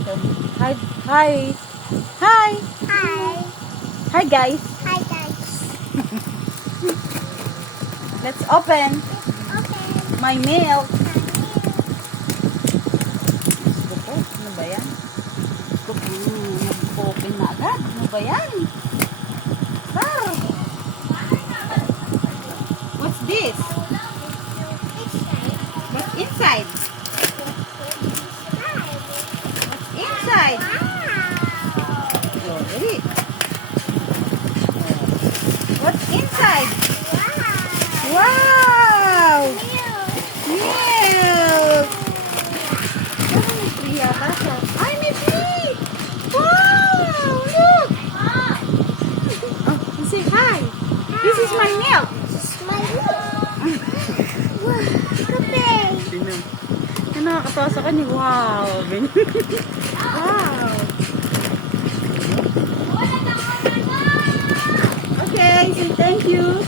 Hi. Hi. Hi. Hi. Hi guys. Hi guys. Let's open Okay. my milk. Gusto ko. Ano ba yan? Gusto ko. Nag-open na agad. Ano ba yan? Sir. What's this? What's inside? Inside. Oh, ready? What's inside? Wow! Milk! Ay, free yata siya. Ay, may free! Wow! Look! Oh, say hi. This is my milk. Yung nakakatawa sa kanya. Wow! Wow! Okay, say thank you.